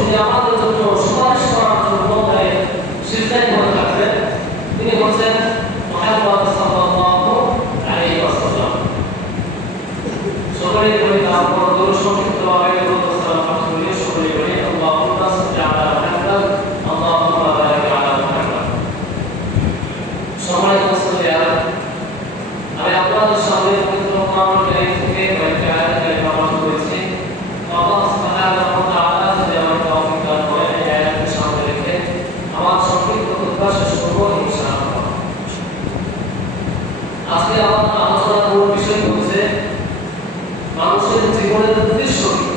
তিনি আমাদের জন্য সুপারিশ করার জন্য সিজদায় পড়ে থাকবেন। তিনি হচ্ছেন মুহাম্মদ সাল্লাল্লাহু আলাইহি ওয়াসাল্লাম। সকলে বলি তারপর দরুদ সংক্ষিপ্তভাবে দরুদ সালাম পাঠ করি। সকলে বলি আল্লাহুম্মা সাল্লি আলা মুহাম্মদ আল্লাহুম্মা বারিক আলা মুহাম্মদ। সম্মানিত মুসলিম, আমি আপনাদের সামনে পবিত্র কোরআন কারীম থেকে কয়েকটি আয়াত কারিমা পাঠ করেছি। আল্লাহ সুবহানাহু ওয়া তাআলা যদি আমাকে তৌফিক দান করেন এই আয়াতকে সামনে রেখে আমার সংক্ষিপ্ত খুতবা শেষ করব ইনশাআল্লাহ। আজকে আমাদের আলোচনা করার বিষয় হচ্ছে মানুষের জীবনের উদ্দেশ্য কি।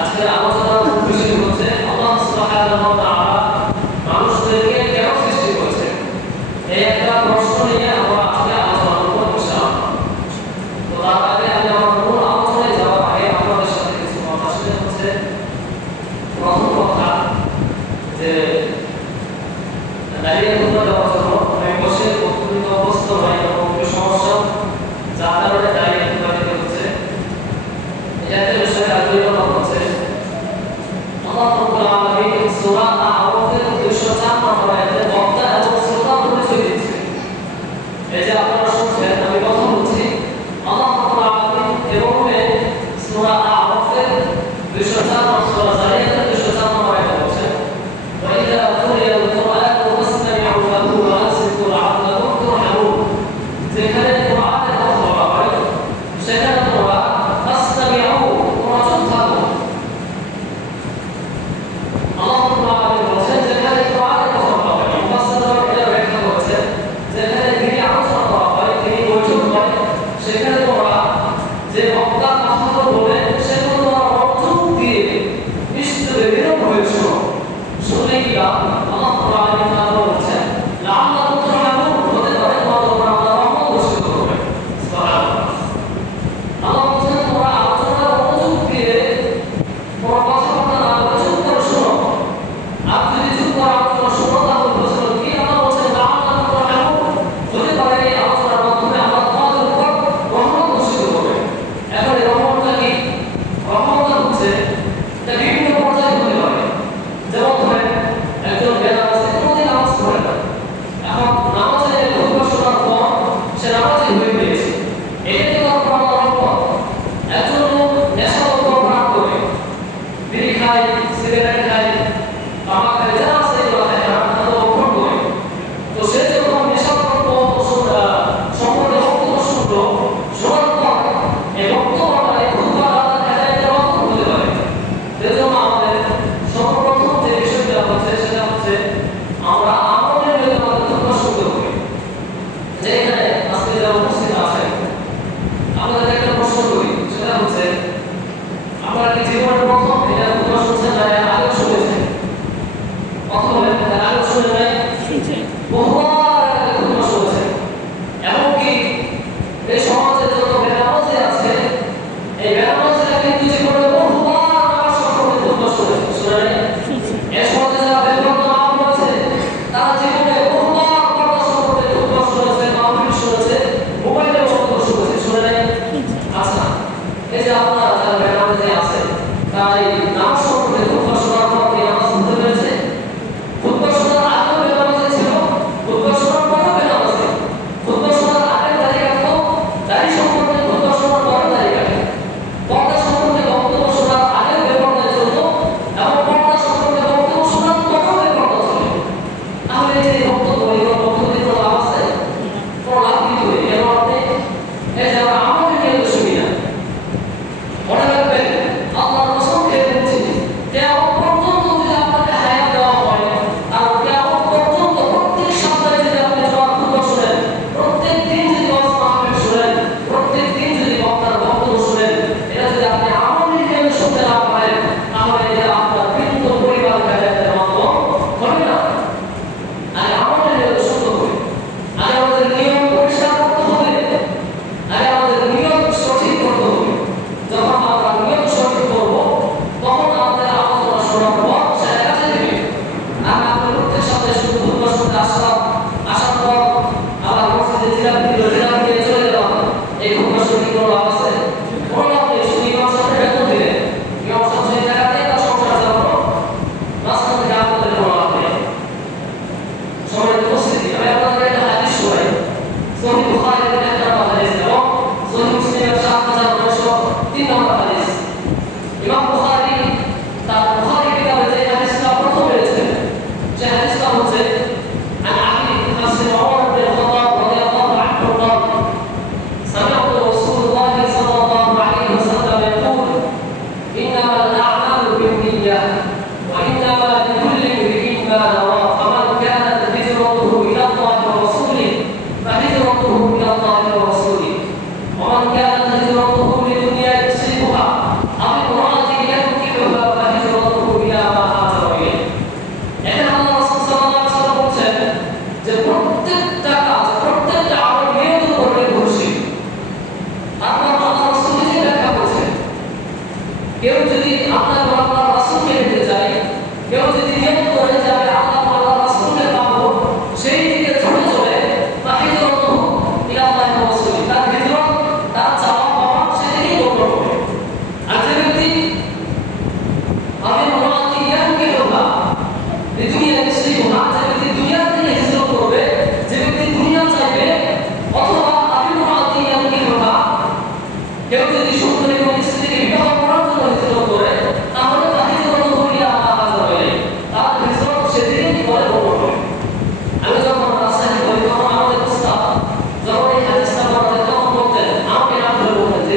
আজকে আলোচনার বিষয় হচ্ছে আল্লাহ সুবহানাহু ওয়া তাআলা মানুষদেরকে কেন সৃষ্টি করেছেন, এই একটা প্রশ্ন নিয়ে আমরা আজকে আলোচনা করব ইনশাআল্লাহ। তো তার আগে আমি আমার মূল আলোচনায় যাওয়ার আগে আপনাদের সাথে কিছু কথা শেয়ার হচ্ছে। প্রথম কথা যে দাঁড়িয়ে কথা দেওয়ার জন্য আমি বসে প্রতিনিয়ত অবস্থা হয় এবং একটু সমস্যা যার কারণে দাঁড়িয়ে কথা দিতে হচ্ছে। এটা একটা বিষয় আলোচনা হচ্ছে আল্লাহ রাব্বুল আলামিন সূরা আ'রাফের 204 নম্বর আয়াতে বক্তা এবং শ্রোতা পরিচয় দিচ্ছেন। এই যে আপনারা শুনছেন, আমি কথা বলছি, আল্লাহ রাব্বুল আলামিন এভাবে সূরা আ'রাফের 204 নম্বর সূরা জারিয়াতের 204 নম্বর আয়াতে বলছেন ওয়া ইযা কুরিয়াল কুরআনু ফাসতামি'উ লাহু ওয়া আনসিতু লা'আল্লাকুম তুরহামুন। যেখানে কোরআনের কথা বলা হয় সেখানে তোমরা ফাসতামি'উ তোমরা চুপ থাকো। আল্লাহ রাব্বুল আলামিন বলেন যেখানে কোরআনের কথা বলা হয়, মুফাসসিররা এটা ব্যাখ্যা করেছেন যেখানে তিনি আলোচনা করা হয়, তিনি বৈঠক করেন, সেখানে তোমরা যে বক্তা কথাগুলো বলে সেগুলো তোমরা মনোযোগ দিয়ে নিশ্চিত বিরোধ হয়ে শোনো। শুনে কি লাভ? আল্লাহ রাব্বুল আলামিন তাআলা বলেছেন লাআল্লাকুম তুরহামুন, হতে পারে তোমাদের উপর আল্লাহ রহমত বর্ষিত করবেন। সুবহানাল্লাহ। আল্লাহ বলেছেন তোমরা আলোচনার মনোযোগ দিয়ে তোমরা কথাবার্তা না বলে চুপ করে শোনো। আর যদি চুপ করে আলোচনা শোনো তাহলে বলছিল কি আল্লাহ বলেছেন লাআল্লাকুম তুরহামুন, হতে পারে এই আলোচনার মাধ্যমে আল্লাহ তোমাদের উপর রহমত বর্ষিত করবেন। এখন এই রহমতটা কি? রহমতটা হচ্ছে এটা বিভিন্ন পর্যায়ে হতে পারে। যেমন ধরেন একজন বেলা আছে, কোনদিন وإنما لكل امرئ ما نوى فمن كانت هجرته إلى الله ورسوله فهجرته إلى الله ورسوله ومن كانت هجرته لدنيا يصيبها أو امرأة ينكحها فهجرته إلى ما هاجر إليه. এখানে আল্লাহ রাসূল সাল্লাল্লাহু আলাইহি ওয়াসাল্লাম বলেছেন যে প্রত্যেকটা কাজ প্রত্যেকটা আমল নিয়ত করলে খুশি। আপনার আল্লাহ রাসূল নিজে ব্যাখ্যা করেছেন কেউ যদি আপনার আল্লাহ রাসূলকে পেতে চায়, কেউ যদি নিয়ত করে যে আমি আল্লাহ রাসূলকে পাবো, সেই দিকে ছুটে চলে ফাহিজরতুহু ইলা আল্লাহি ওয়া রাসূলিহি, তার হিজরত তার চাওয়া পাওয়া সেদিকেই গোপন হবে। আর যে ব্যক্তি আমি মুরাদি ইয়ানকিহুহা দুনিয়া মুসলিমা, যে ব্যক্তি দুনিয়া থেকে হিজরত করবে, যে ব্যক্তি দুনিয়া চাইবে, অথবা আমি মুরাদি ইয়ানকিহুহা কেউ যদি সুন্দরী কোনো স্ত্রীকে বিবাহ করার জন্য হিজরত করে, তাহলে ফাহিজরতুহু ইলা মা হাজারা ইলাইহি, তার হিজরত সেদিকেই বলে গোপন হবে। আমি যখন রাজশাহী বলি তখন আমাদের উস্তাদ যখন এই হাদিসটা পড়াতেন তখন বলতেন, আমাকে নাম ধরে বলতেন যে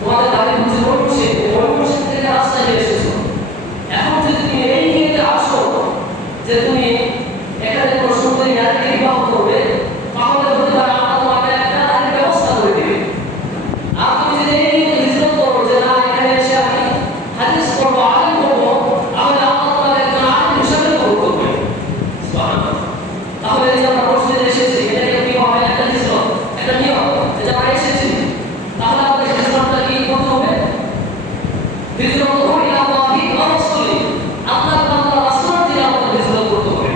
তোমাদের দাবি হচ্ছে ময়মনসিংহ থেকে রাজশাহী এসেছো, এখন যদি তুমি এই নিয়ে আসো যে তুমি এখানে কোনো সুন্দরী নারীকে বিবাহ করবে, তাহলে হতে পারে আমরা তোমাকে একটা নারীর ব্যবস্থা করে দিবে। আর তুমি যদি এই নিয়ে হিজরত করো যে না এখানে এসে আমি হাদিস পড়বো আলিম করবো, তাহলে আল্লাহ তোমাকে একজন আলিম হিসাবে কবুল করবে। সুবহানাল্লাহ। তাহলে এই যে আমরা মসজিদে এসেছি, এটা কি হবে? একটা হিজরত, একটা নিয়ম যে আমরা এসেছি, তাহলে আমাদের হিজরতটা কি করতে হবে? হিজরতুহু ইলা আল্লাহি ওয়া রাসূলিহি, আল্লাহ তাআলা রাসূলের দিকে আমাদের হিজরত করতে হবে।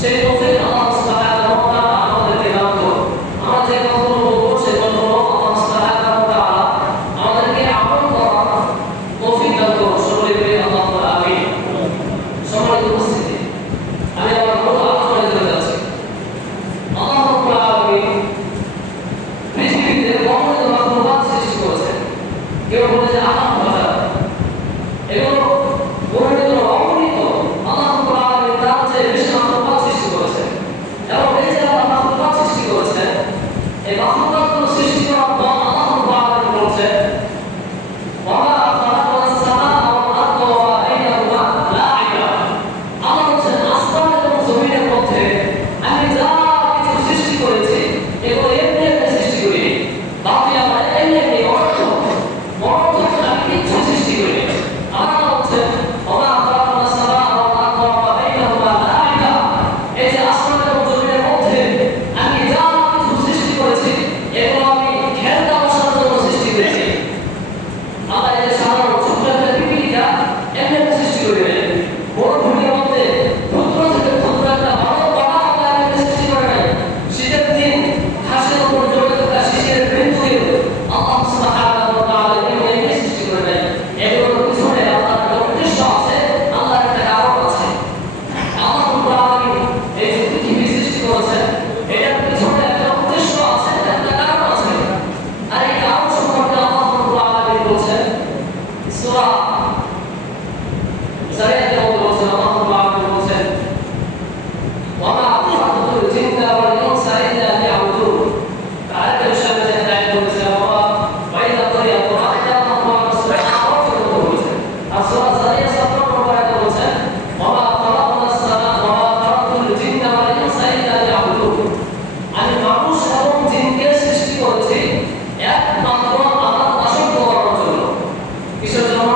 সেই তৌফিক আল্লাহ সুবহানাহু ওয়া তাআলা আমাদেরকে দান করুন। আমরা যে কথাগুলো বলবো সেগুলো আল্লাহ সুবহানাহু ওয়া তাআলা আমাদেরকে আমল করার তৌফিক দান করুন। সকলে বলি আল্লাহুম্মা আমিন। সম্মানিত উপস্থিতি, আমি আমার মূল আলোচনায় চলে যাচ্ছি। আল্লাহ রাব্বুল আলামিন পৃথিবীতে অগণিত মাখলুকাত সৃষ্টি করেছেন। কেউ বলে যে এগুলো বর্ণিত অগণিত, আল্লাহ রাব্বুল আলামিন তার চেয়ে বেশি মাখলুকাত সৃষ্টি করেছেন। এবং এই যে আল্লাহ মাখলুকাত সৃষ্টি করেছেন, এই মাখলুকাতগুলো সৃষ্টি করার পর আল্লাহ রাব্বুল আলামিন বলছেন ওয়ামা খালাকনাস সামাআ ওয়াল আরদা ওয়া মা বাইনাহুমা লা'ইবা। আল্লাহ বলছেন আসমান এবং জমিনের মধ্যে আমি যা কিছু সৃষ্টি করেছি এগুলো এমনি এমনি সৃষ্টি করিনি, বাকি আমরা এমনি এমনি অনর্থক আমি কিচ্ছু সৃষ্টি করিনি। আল্লাহ বলছেন ওয়ামা খালাকনাস সামাআ ওয়াল আরদা ওয়া মা বাইনাহুমা লা'ইবা, এই যে আসমান এবং জমিনের মধ্যে আমি যা কিছু সৃষ্টি করেছি এগুলো আমি খেলনা বসার জন্য সৃষ্টি করেছি। আল্লাহ এই যে সাধারণ ছোট্ট একটা পৃথিবীটা এমনি সৃষ্টি করিলেন, বড় ভূমির মধ্যে ক্ষুদ্র থেকে ক্ষুদ্র একটা বড় পাতা আল্লাহ এমনি সৃষ্টি করে নাই। শীতের দিন ঘাসের উপর জমে থাকা শিশিরের বিন্দুকে আল্লাহ সুবহানাহু ওয়া তাআলা এমনি সৃষ্টি করে নাই। এগুলোর পিছনে আল্লাহর একটা উদ্দেশ্য আছে, আল্লাহর একটা কারণ আছে। আল্লাহ রাব্বুল আলামিন এই যে পৃথিবী সৃষ্টি করেছেন, এটার পিছনে একটা উদ্দেশ্য আছে, একটা কারণ আছে। আর এই কারণ সম্পর্কে আল্লাহ রাব্বুল আলামিন বলছেন সূরা যারিয়াতের মধ্যে বলছেন, আল্লাহ রাব্বুল আলামিন বলছেন ওয়ামা খালাকতুল জিন্না ওয়াল ইনসা ইল্লা লিয়াবুদুন। আরেকটা বিষয় মধ্যে আয়াত বলেছে ওয়া ইযা ক্রিয়া কুরআন আল্লাহ সুবহানাহু বলছেন। আর সূরা যারিয়াত 17 নম্বর আয়াতে বলছেন ওয়ামা খালাকনাস সামাআ ওয়া মা খালাকতুল জিন্না ওয়াল ইনসা ইল্লা লিয়াবুদুন। আমি মানুষ এবং জিনকে সৃষ্টি করেছি একমাত্র আমার দাসত্ব করার জন্য। কিসের জন্য?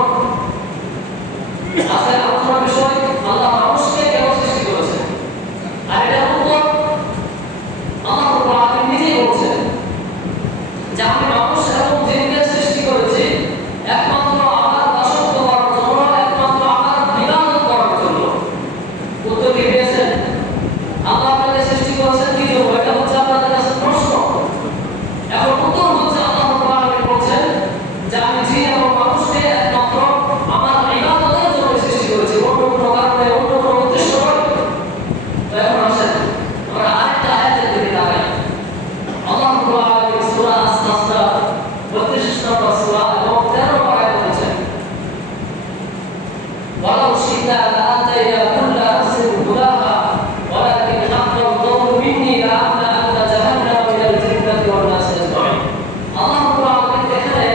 আজকের আলোচনার বিষয় আল্লাহ মানুষকে কেন সৃষ্টি করেছেন, আর এটার উত্তর আল্লাহ রাব্বুল আলামিন নিজেই বলছেন যে আমি মানুষ এবং জিনকে সৃষ্টি করেছি একমাত্র আমার দাসত্ব করার জন্য, একমাত্র আমার ইবাদত করার জন্য। উত্তর কি পেয়েছেন? আল্লাহ আপনাকে সৃষ্টি করেছেন কি জন্য? এটা হচ্ছে আপনাদের কাছে প্রশ্ন। এখন উত্তর হচ্ছে আল্লাহ রাব্বুল আলামিন বলছেন যে আমি জিন এবং মানুষকে একমাত্র আমার ইবাদতের জন্য সৃষ্টি করেছি, অন্য কোনো কারণে, অন্য কোনো উদ্দেশ্য নয়। তো এখন আসেন আমরা আরেকটা আয়াতের দিকে তাকাই। আল্লাহ রাব্বুল আলামিন সূরা আস-সাজদা 32 নম্বর সূরা এবং 13 নম্বর আয়াতে বলেছেন ওয়ালাউ শি'না লা'আতাইনা কুল্লা নাফসিন হুদাহা ওয়ালাকিন হাক্কাল কাওলু মিন্নী লা'আমলা'আন্না জাহান্নামা মিনাল জিন্নাতি ওয়ান নাসি আজমাইন। আল্লাহ রাব্বুল আলামিন এখানে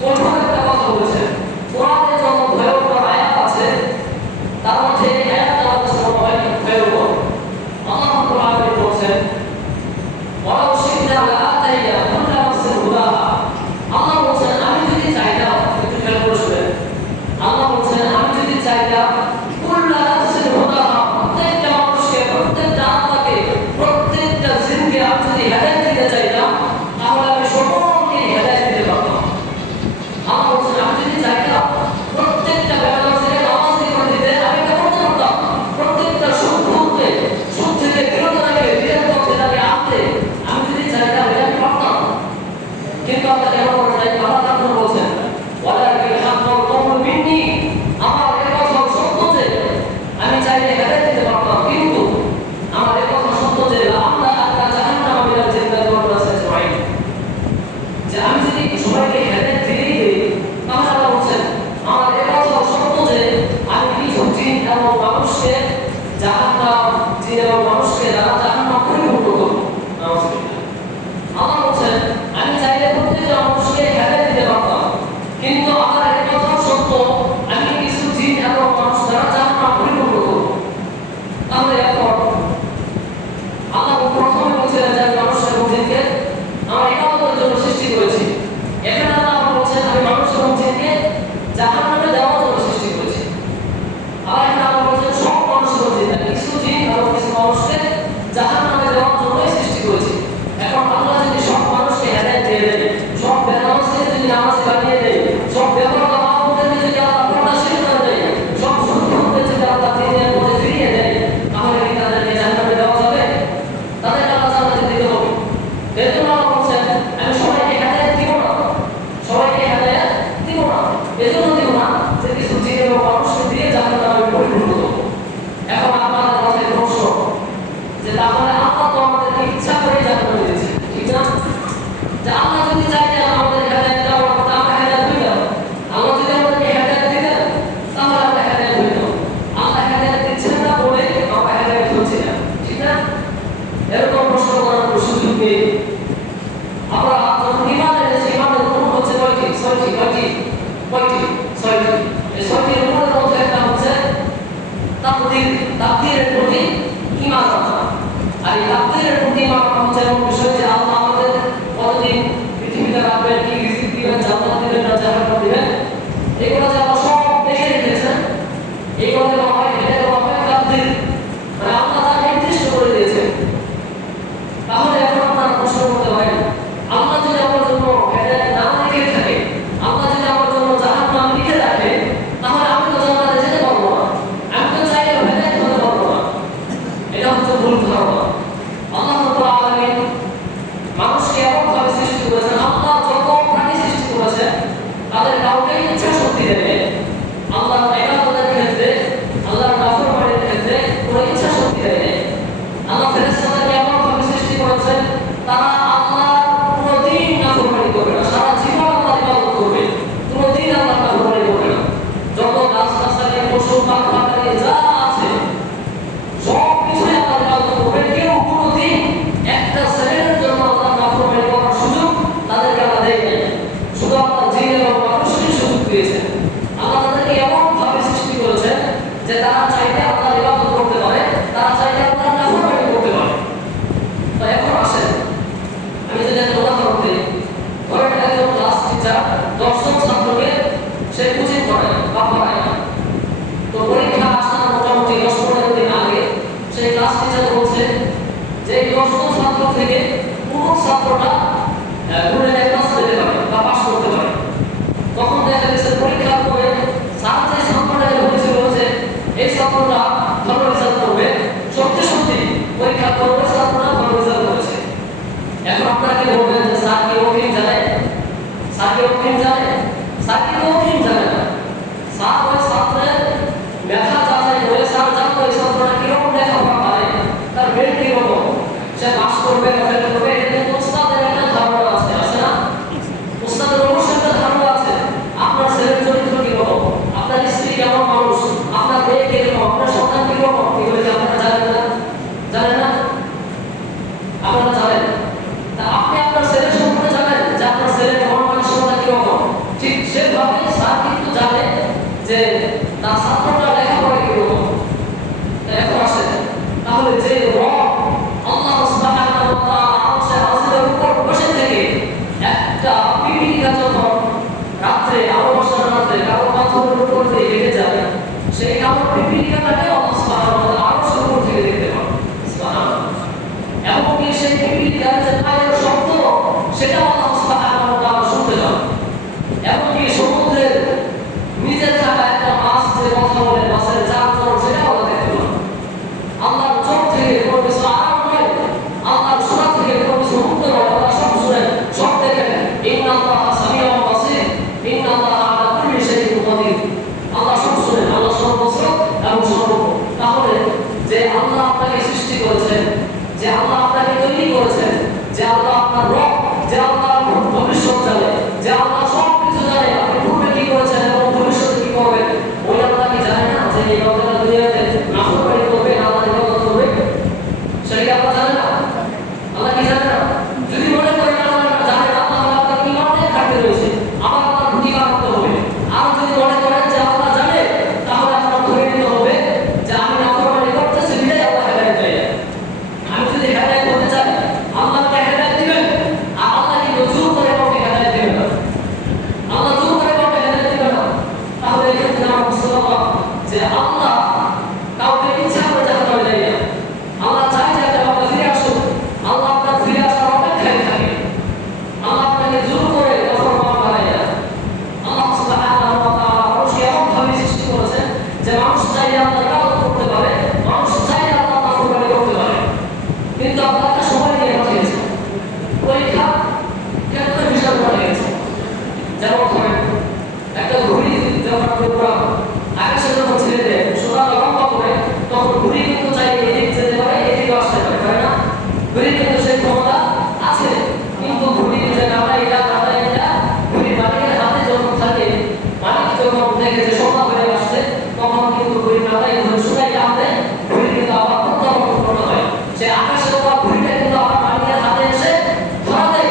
কঠোর একটা কথা বলেছেন। কোরআনে যত ভয়ঙ্কর আয়াত আছে বলছেন ওয়ালাউ শি'না লা'আতাইনা কুল্লা নাফসিন হুদাহা। আল্লাহ বলছেন আমি যদি চাইতাম, একটু খেয়াল করে শুনেন, আল্লাহ বলছেন আমি যদি চাইতাম কুল্লা নাফসিন হুদাহা, প্রত্যেকটা মানুষকে, প্রত্যেকটা আত্মাকে, প্রত্যেকটা জিনকে আমি যদি হেদায়েত দিতে চাইতাম, তাহলে আমি সকলকে হেদায়েত দিতে পারতাম। আল্লাহ বলছেন আমি যদি চাইতাম প্রত্যেকটা বেনামাজিকে নামাজি করে দিতে, আমি এটা করতে পারতাম। প্রত্যেকটা সুদ থেকে বিরত রাখে, দিনের পথে তাকে আনতে আমি যদি চাইতাম, এটা আমি পারতাম। কিন্তু আল্লাহ কেন করে নাই? আল্লাহ তারপর বলছেন ওয়ালাকিন হাক্কাল কওলু মিন্নি, আমার এই কথা সত্য যে আমি চাইলে হেদায়েত দিতে পারতাম, কিন্তু আমার এই কথা সত্য যে আমরা আল্লাহ জাহান্নামা মিনাল জিন্নাতি ওয়ান নাস আজমাইন, যে আমি যদি সবাইকে হেদায়েত দিই তাহলে আল্লাহ বলছেন আমার এই কথা সত্য যে আমি কিছু জিন এবং মানুষকে জাহান্নাম, জিন এবং মানুষকে যারা জাহান্নাম পরিপূর্ণ করব। আল্লাহ বলছেন আমি চাইলে প্রত্যেকটা মানুষকে হেদায়েত দিতে পারতাম, কিন্তু আমার এই কথা সত্য আমি কিছু জিন এবং মানুষ যারা জাহান্নাম পরিপূর্ণ করব। তাহলে এখন আল্লাহ প্রথমে বলছিলেন যে আমি মানুষ এবং জিনকে আমার ইবাদতের জন্য সৃষ্টি করেছি। এখানে আল্লাহ বলছেন আমি মানুষ এবং জিনকে জাহান্নামে দেওয়ার জন্য সৃষ্টি করেছি। আর এখানে আল্লাহ বলছেন সব মানুষ এবং জিন, কিছু জিন এবং কিছু মানুষকে জাহান্নামে দেওয়ার জন্যই সৃষ্টি করেছি। এখন আল্লাহ যদি সব মানুষকে হেদায়েত দিয়ে দেয়, সব বেনামাজিকে যদি নামাজি বানিয়ে দেয়, সব বেপরোয়া মাহমুদকে যদি আল্লাহ পর্দাশীল করে দেয়, সব সুদখোরকে যদি আল্লাহ দিনের মধ্যে ফিরিয়ে দেয়, তাহলে কি তাদেরকে জান্নাতে দেওয়া যাবে? তাদেরকে আল্লাহ জান্নাতে দিতে হবে। এজন্য আল্লাহ বলছেন আমি সবাইকে হেদায়েত দিব না, সবাইকে হেদায়েত দিব না। এজন্য দিব না যে কিছু জিন এবং মানুষকে দিয়ে জাহান্নামে পরিপূর্ণ করব। এখন আপনাদের মাথায় প্রশ্ন যে তাহলে আল্লাহ তো আমাদেরকে ইচ্ছা করে জান্নাতে দিয়েছেন, ঠিক না? যে আল্লাহ যদি চাইতেন আমাদের হেদায়েত দেওয়ার কথা, আমরা হেদায়েত হইতাম। আল্লাহ যদি আমাদেরকে হেদায়েত দিতেন, তাহলে আমরা হেদায়েত হইতাম। আল্লাহ হেদায়েত দিচ্ছেন না বলে আমরা হেদায়েত হচ্ছি না, ঠিক না? এরকম প্রশ্ন করার কোনো সুযোগ নেই। আমরা যখন ঈমান এনেছি, ঈমানের রূপ হচ্ছে কয়টি? ছয়টি। কয়টি? ছয়টি। এই ছয়টি রূপের মধ্যে একটা হচ্ছে তাকদীরের প্রতি ঈমান আনা। আর এই তাকদীরের প্রতি ঈমান আনা হচ্ছে এমন বিষয় যে আল্লাহ আমাদের কতদিন পৃথিবীতে রাখবেন, কি রিজিক দিবেন, জান্নাত দিবেন না জাহান্নাম দিবেন, এগুলো যে আল্লাহ সব দেখে রেখেছেন, এইগুলো বলা হয়, এটা বলা হয় তাকদীর। মানে আল্লাহ তা নির্দিষ্ট করে দিয়েছেন। তাহলে এখন আপনারা প্রশ্ন করতে পারেন আল্লাহ যদি আমার জন্য হেদায়েত না লিখে থাকে, আল্লাহ যদি আমার জন্য জাহান্নাম লিখে রাখে, তাহলে আমি তো জান্নাতে যেতে পারবো না, আমি তো চাইলে হেদায়েত হতে পারবো না। এটা হচ্ছে ভুল ধারণা। আল্লাহ রাব্বুল আলামিন মানুষকে এমনভাবে সৃষ্টি করেছেন, আল্লাহ যত প্রাণী সৃষ্টি করেছেন তাদের কাউকে ইচ্ছা শক্তি দেবেন। আল্লাহর ইবাদতের ক্ষেত্রে, আল্লাহর নাফরমানির ক্ষেত্রে কোনো ইচ্ছা শক্তি দেবেন। আল্লাহ ফেরেশতাদেরকে এমনভাবে সৃষ্টি করেছেন তারা আল্লাহর কোনোদিন নাফরমানি করবে না, সারা জীবন আল্লাহর ইবাদত করবে, কোনোদিন আল্লাহর নাফরমানি করবে না। যত গাছ-গাছালি, পশু পাখি যা আছে সব কিছুই আল্লাহর ইবাদত করবে। কেউ কোনোদিন একটা সেকেন্ডের জন্য আল্লাহর নাফরমানি করার সুযোগ তাদেরকে আল্লাহ দেয় নাই। শুধু আল্লাহ জিন এবং মানুষকে সুযোগ দিয়েছেন। আল্লাহ তাদেরকে এমনভাবে সৃষ্টি করেছেন যে তারা চাইলে আল্লাহর ইবাদত করতে পারে, তারা চাইলে আল্লাহর নাফরমানি করতে পারে। তো এখন আসেন আমি যদি একটা উদাহরণ দিই, ধরেন একজন ক্লাস টিচার 10 জন ছাত্রকে সে কোচিং করায় বা পড়ায় না। তো পরীক্ষা আসার মোটামুটি 10-15 দিন আগে সেই ক্লাস টিচার বলছে যে 10 জন ছাত্র থেকে কোন ছাত্রটা ঘুরে ক্লাস দিতে পারে বা পাস করতে পারে। তখন দেখা গেছে পরীক্ষার পরে স্যার যে ছাত্রটাকে বলেছিল যে এই ছাত্রটা ভালো রেজাল্ট করবে, সত্যি সত্যি পরীক্ষার পরে ছাত্রটা ভালো রেজাল্ট করেছে। এখন আপনারা কি বলবেন যে স্যার কি ওকিম জানে? স্যার কি ওকিম জানে? স্যার কি ওকিম জানে না। স্যার ওই ছাত্রের মেধা যাচাই করে স্যার জানতো এই ছাত্রটা কিরকম লেখাপড়া পারে, তার বেড কিরকম, সে পাস করবে না ফেল করবে, এটা কিন্তু ওস্তাদের একটা ধারণা আছে, আছে না? ওস্তাদের অবশ্যই একটা ধারণা আছে আপনার ছেলের চরিত্র কিরকম, আপনার স্ত্রী কেমন মানুষ, আপনার মেয়ে কিরকম, আপনার সন্তান কিরকম, এগুলো কি আপনারা জানেন না? জানেন না? আপনারা জানেন? তা আপনি আপনার ছেলের সম্পর্কে জানেন যে আপনার ছেলের মন মানসিকতা কিরকম, ঠিক সেভাবে স্যার পিপিলিকাটাকে আল্লাহ সুবহানাহু ওয়া তাআলা আরশের উপর থেকে দেখতে পান। সুবহানাল্লাহ। এমনকি সেই পিপিলিকার যে পায়ের শব্দ সেটা আল্লাহ সুবহানাহু ওয়া তাআলা শুনতে পান। এমনকি সমুদ্রের নিচে থাকা একটা মাছ যে কথা বলে মাছের চাল সেটাও আল্লাহ দেখতে পান। আল্লাহর চোখ থেকে কোনো কিছু আড়াল নয়, আল্লাহর শোনা থেকে কোনো কিছু মুক্ত নয়, আল্লাহ সব শুনেন, সব দেখেন। ইন্নাল্লাহা সামিউন বাসীর, ইন্নাল্লাহা আলা কুল্লি শাইইন কাদির। আল্লাহ সব শুনেন, আল্লাহ সর্বজ্ঞ এবং সর্বজ্ঞ। তাহলে যে আল্লাহ আপনাকে সৃষ্টি করেছেন, যে আল্লাহ আপনাকে তৈরি করেছেন, যে আল্লাহ আপনার রব, যে আল্লাহ ভবিষ্যৎ জানে, যে আল্লাহ সব কিছু জানে, আপনি পূর্বে কি করেছেন এবং ভবিষ্যতে কি করবেন, ওই আল্লাহ কি জানে না যে এই বান্দাটা দুনিয়াতে নাফরমানি করবে, আল্লাহর ইবাদত করবে? সেটা কি আল্লাহ জানে না? আল্লাহ কি জানে না? যদি মনে করেন আল্লাহ জানে না, তাহলে আপনার ঈমানের ঘাটতি রয়েছে, আবার আপনার ভূতি মানতে হবে। আর যদি মনে করেন যে আল্লাহ জানে, তাহলে আপনার ধরে নিতে হবে যে আমি নাফরমানি করতেছি বিধায় আল্লাহ হেদায়েত দেয়। আমি যদি হেদায়েত করতে চাই, আল্লাহকে হেদায়েত দিবেন, আর আল্লাহ কিন্তু জোর করে কাউকে হেদায়েত দিবেন না। আল্লাহ জোর করে কাউকে হেদায়েত দিবেন না। তাহলে এক্ষেত্রে আমরা বুঝতে পারলাম যে আল্লাহ কাউকে ইচ্ছা করে জাহান্নামে দেয় না। আল্লাহ চায় যে একটা বান্দা ফিরে আসুক, আল্লাহ আপনার ফিরে আসার অপেক্ষায় থাকে। আল্লাহ আপনাকে জোর করে নাফরমান বানায় না। আল্লাহ সুবহানাহু ওয়া তাআলা মানুষকে এমনভাবে সৃষ্টি করেছেন যে মানুষ চাইলে আল্লাহর ইবাদত করতে পারে, মানুষ চাইলে আল্লাহর নাফরমানি করতে পারে। কিন্তু আল্লাহ একটা সময় দিয়ে পাঠিয়েছেন, পরীক্ষা ক্ষেত্রে বিশাল পাঠিয়েছে। যেমন ধরেন একটা ঘড়ি যখন আপনি পুরো আকাশে যখন ছেড়ে দেয়, সোনা লম্বা করে, তখন ঘড়ি কিন্তু চাইলে এদিক যেতে পারে, এদিকে আসতে পারে, তাই না? ঘড়ি কিন্তু সেই ক্ষমতা আছে, কিন্তু ঘড়ি যে কাটা এটা ঘড়ির মালিকের হাতে যখন থাকে, মালিক যখন দেখে যে সোনা হয়ে আসছে, তখন কিন্তু ঘড়ির কাটাই ধরে সোনাই টানতে ঘড়ি কিন্তু আবার প্রত্যাবর্তন করতে হয়। সে আকাশে ওপর ঘড়িটা কিন্তু আবার মালিকের হাতে এসে ধরা দেয়।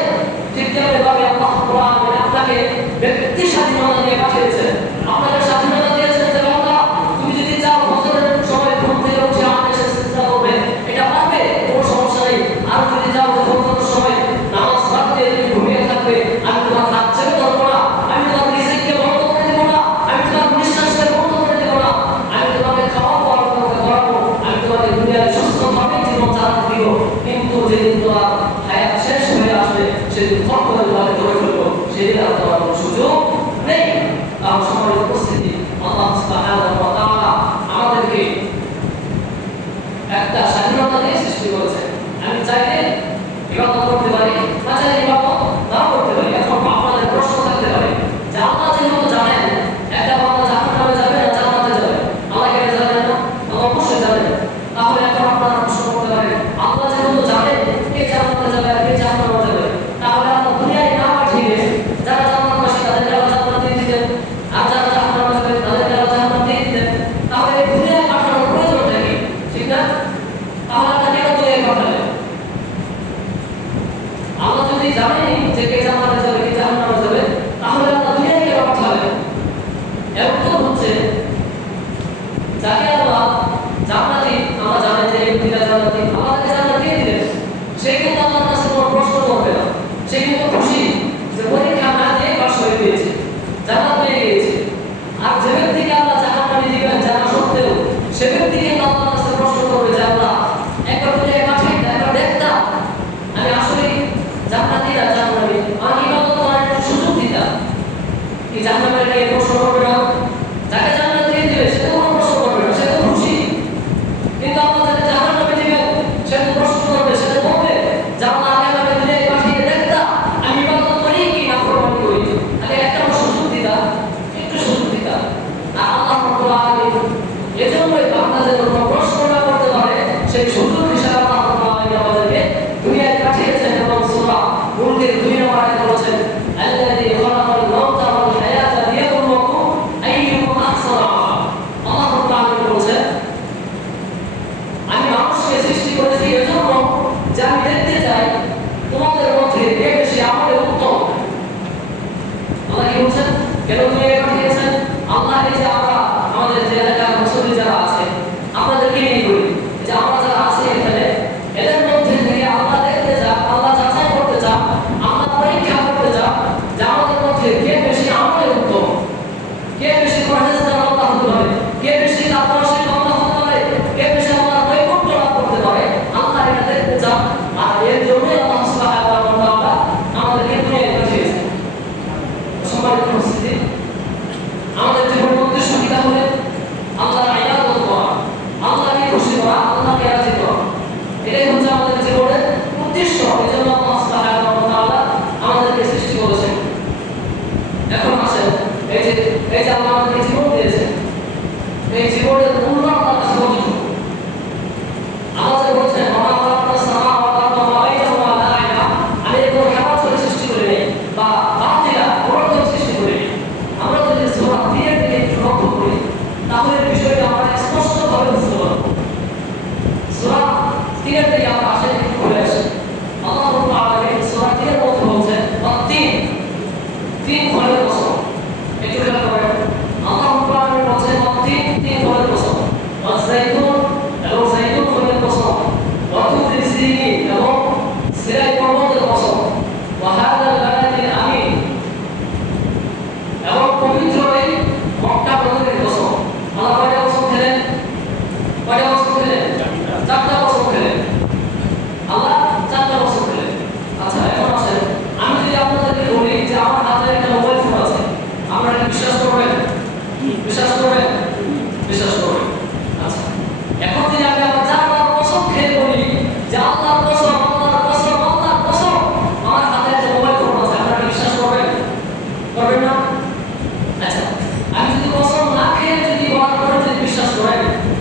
ঠিক তেমনিভাবে আল্লাহ কোরআনে আপনাকে ব্যক্তি স্বাধীনতা দিয়ে পাঠিয়েছেন, আপনাকে স্বাধীনতা দিয়েছেন যে বান্দা তুমি যদি চাও ফজরের সময় ঘুম থেকে উঠে আমাকে এসে চিন্তা করবে, এটা পারবে, কোনো সমস্যা নেই। আর যদি চাও যে ফজরের সময় নামাজ বাদ দিয়ে তুমি ঘুমিয়ে থাকবে, আমি তোমার হাত ছেড়ে ধরবো না, আমি তোমার রিজিককে বন্ধ করে দেবো না, আমি তোমার নিঃশ্বাসকে বন্ধ করে দেবো না, আমি তোমাকে খাওয়াবো, আমি তোমাকে পড়াবো, আমি তোমাকে দুনিয়ায় সুস্থভাবে জীবন চালাতে দিব। কিন্তু যেদিন তোমার হায়াত শেষ হয়ে আসবে, সেদিন ফট করে তোমাকে ধরে ফেলবো, সেদিন আর তোমার কোনো সুযোগ নেই। তার সময় উপস্থিতি আল্লাহ সুবহানাহু ওয়া তাআলা আমাদেরকে একটা স্বাধীনতা দিয়ে সৃষ্টি করেছেন। আমি চাইলে ইবাদত করতে পারি, না চাইলে ইবাদত নাও করতে পারি। এখন আপনাদের প্রশ্ন থাকতে পারে যে আল্লাহ যেহেতু জানেন একটা বান্দা জাহান্নামে যাবে না জান্নাতে যাবে, আল্লাহ কেন জানেন না? আল্লাহ অবশ্যই জানেন। তাহলে এখন আপনারা প্রশ্ন করতে পারেন আল্লাহ যেহেতু জানেন কে জান্নাতে যাবে আর কে জাহান্নামে যাবে, তাহলে আল্লাহ দুনিয়ায় না পাঠিয়ে যারা জান্নাতবাসী তাদেরকে আল্লাহ জান্নাত দিয়ে দিতেন, আর যারা জাহান্নামে যাবে তাদেরকে আল্লাহ জাহান্নাম দিয়ে দিতেন। তাহলে এই দুনিয়ায় পাঠানোর প্রয়োজনটা কি? ঠিক না? তাহলে আল্লাহ কেন দুনিয়ায় পাঠালেন? আল্লাহ যদি জানেন যে কে জান্নাতে যাবে কে জাহান্নামে যাবে, তাহলে আল্লাহ দুনিয়ায় কেন পাঠালেন? এর উত্তর হচ্ছে যাকে আল্লাহ জান্নাতি, আমরা জানি যে এই ব্যক্তিটা জান্নাতি, আল্লাহ তাকে জান্নাত দিয়ে দিলেন, সে কিন্তু আল্লাহর কাছে কোনো প্রশ্ন করবে না, সে কিন্তু খুশি যে পরীক্ষা না দিয়ে পাশ হয়ে গিয়েছে, জান্নাত পেয়ে গিয়েছে। আর যে ব্যক্তিকে আল্লাহ জাহান্নামে দিবেন জানা সত্ত্বেও, সে ব্যক্তিকে আল্লাহর কাছে প্রশ্ন করবে যে আল্লাহ একবার দুনিয়ায় পাঠিয়ে একবার দেখতাম আমি আসলে জান্নাতি না জাহান্নামী, আমার ইবাদত করার একটু সুযোগ দিতাম। কি জাহান্নামের নিয়ে প্রশ্ন করবে না? যাকে জান্নাত দিয়ে দিবে সে তো কোনো প্রশ্ন করবে না, সে তো খুশি। কিন্তু আল্লাহ যাকে জাহান্নামে দিবেন সে তো প্রশ্ন করবে, সে তো বলবে যে আল্লাহ আমাকে দুনিয়ায় পাঠিয়ে দেখতাম আমি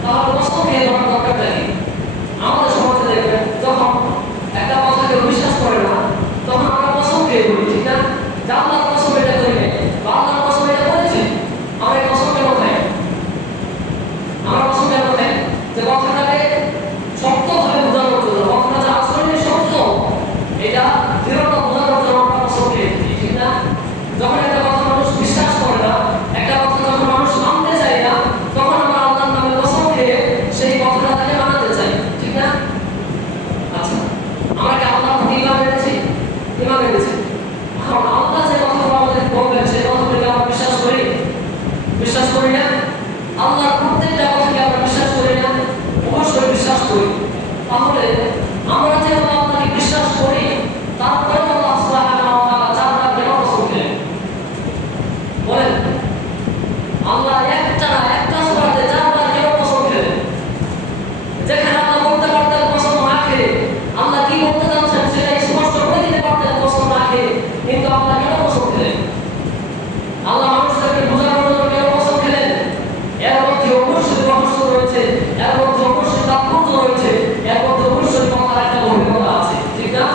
তাহলে কসম খেয়ে ধরার দরকারটা কি? আমাদের সমাজে দেখবেন যখন একটা কথাকে বিশ্বাস করে না তখন আমরা কসম খেয়ে বলি, ঠিক না? যে আল্লাহর কসম এটা করি নাই, বা আল্লাহর কসম এটা করেছি। আমরা এই কসম কেন খাই? আমরা কসম কেন খাই? যে কথাটাকে শক্তভাবে বোঝানোর জন্য, কথাটা যে আসলে সত্য এটা দৃঢ়তা বোঝানোর জন্য আমরা কসম খেয়ে থাকি, ঠিক না? যখন একটা কথা মানুষ বিশ্বাস করে না, একটা কথা যখন মানুষ মানতে চায় না, তখন আমরা আল্লাহর নামে কসম খেয়ে সেই কথাটা তাকে মানাতে চাই, ঠিক না? আচ্ছা, আমরা কি আল্লাহর প্রতি ঈমান এনেছি? ঈমান এনেছি। এখন আল্লাহ যে কথাগুলো আমাদের বলবেন সেই কথাগুলোকে আমরা বিশ্বাস করি? বিশ্বাস করি না? আল্লাহর প্রত্যেকটা কথাকে আমরা বিশ্বাস করি না? অবশ্যই বিশ্বাস করি। তাহলে আমরা যে আল্লাহকে বিশ্বাস করি তারপরে আল্লাহ সুবহানাহু ওয়া তাআলা চারটা কেন কসম খেলেন? বলেন, আল্লাহ একটা সূরাতে চারবার কেন কসম খেলেন? যেখানে আল্লাহ বলতে পারতেন কসম না খেয়ে, আল্লাহ কি বলতে চাচ্ছেন সেটা স্পষ্ট করে দিতে পারতেন কসম না খেয়ে, কিন্তু আল্লাহ কেন কসম খেলেন? আল্লাহ মানুষদেরকে বোঝানোর জন্য কেন কসম খেলেন? এর মধ্যে অবশ্যই রহস্য রয়েছে, এর মধ্যে অবশ্যই তাৎপর্য রয়েছে, এর মধ্যে অবশ্যই কথার একটা গভীরতা আছে, ঠিক না?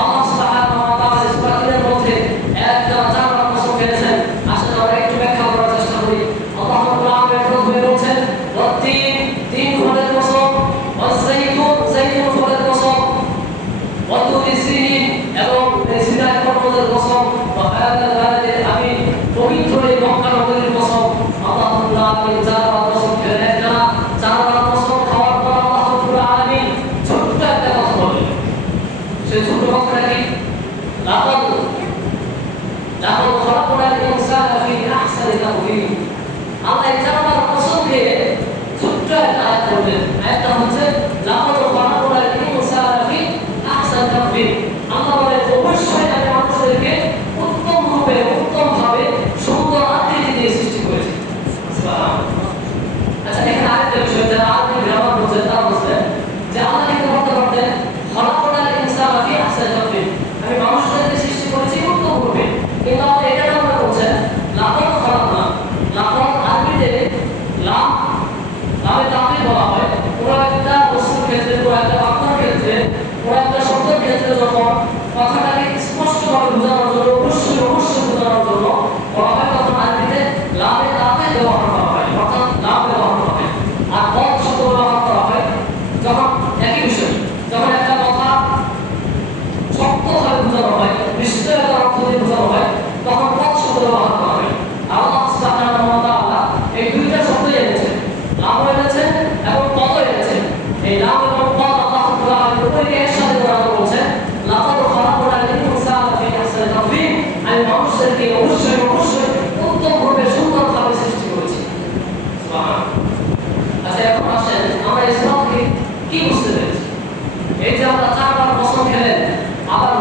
আল্লাহ সুবহানাহু ওয়া তাআলা সূরাটির মধ্যে চারবার কসম খেলেছেন। আসলে আমরা একটু ব্যাখ্যা করার চেষ্টা করি। আল্লাহ রাব্বুল আলামিন প্রথমে বলছেন ওয়াত-তিন, তিন ফলের কসম, ওয়াজ-যাইতুন, যাইতুন ফলের কসম, ওয়া-তুরি সিনিন এবং সিনাই পর্বতের কসম, ওয়া হাযাল বালাদিল আমিন, পবিত্র এই মক্কা নগরীর কসম। আল্লাহ রাব্বুল আলামিন চারবার কসম খেলেন। একটানা চারবার কসম খাওয়ার পর আল্লাহ রাব্বুল আলামিন ছোট্ট একটা কথা বলেন। সেই ছোট্ট কথাটা কি? লাকাদ খালাকনাল ইনসানা ফি আহসানি তাকওয়িম। আল্লাহ এই চারবার কসম খেয়ে ছোট্ট একটা আয়াত বললেন। আয়াতটা হচ্ছে লাকাদ খালাকনাল ইনসানা ফি আহসানি তাকওয়িম। আল্লাহ বলেন অবশ্যই আমি মানুষদেরকে উত্তম রূপে, উত্তমভাবে, সুন্দর আকৃতি দিয়ে সৃষ্টি করেছি। সুবহানাল্লাহ। আচ্ছা, এখানে আরেকটা বিষয় যারা আরবি গ্রামার বুঝেন তারা বুঝবেন যে আল্লাহ কিন্তু বলতে পারতেন খালাকনাল ইনসানা ফি আহসানি তাকওয়িম, আমি মানুষদেরকে সৃষ্টি করেছি উত্তম রূপে, কিন্তু আপনি এটা কেন বলছেন লাকাদ খালাকনা? লাকাদ আরবিতে লাম, লামে তাকদীর বলা হয়। পুরো একটা বস্তুর ক্ষেত্রে, পুরো একটা বাক্যের ক্ষেত্রে, পুরো একটা শব্দের ক্ষেত্রে যখন কথাটাকে স্পষ্টভাবে বোঝানোর জন্য, অবশ্যই বোঝানোর জন্য বলা হয়, তখন আরবিতে লামে তাকদীর ব্যবহার করা হয়, অর্থাৎ লাম ব্যবহার করা হয়। আর কদ শব্দ ব্যবহার করা হয় যখন একই বিষয়, যখন একটা কথা শক্তভাবে বোঝানো হয়, বিস্তারিত অর্থ দিয়ে বোঝানো হয়, তখন কদ শব্দ ব্যবহার করা হয়। আল্লাহ সুবহানাহু ওয়া তাআলা এই দুইটা শব্দই এনেছেন, লাম এনেছেন এবং কদ এনেছেন। এই লাম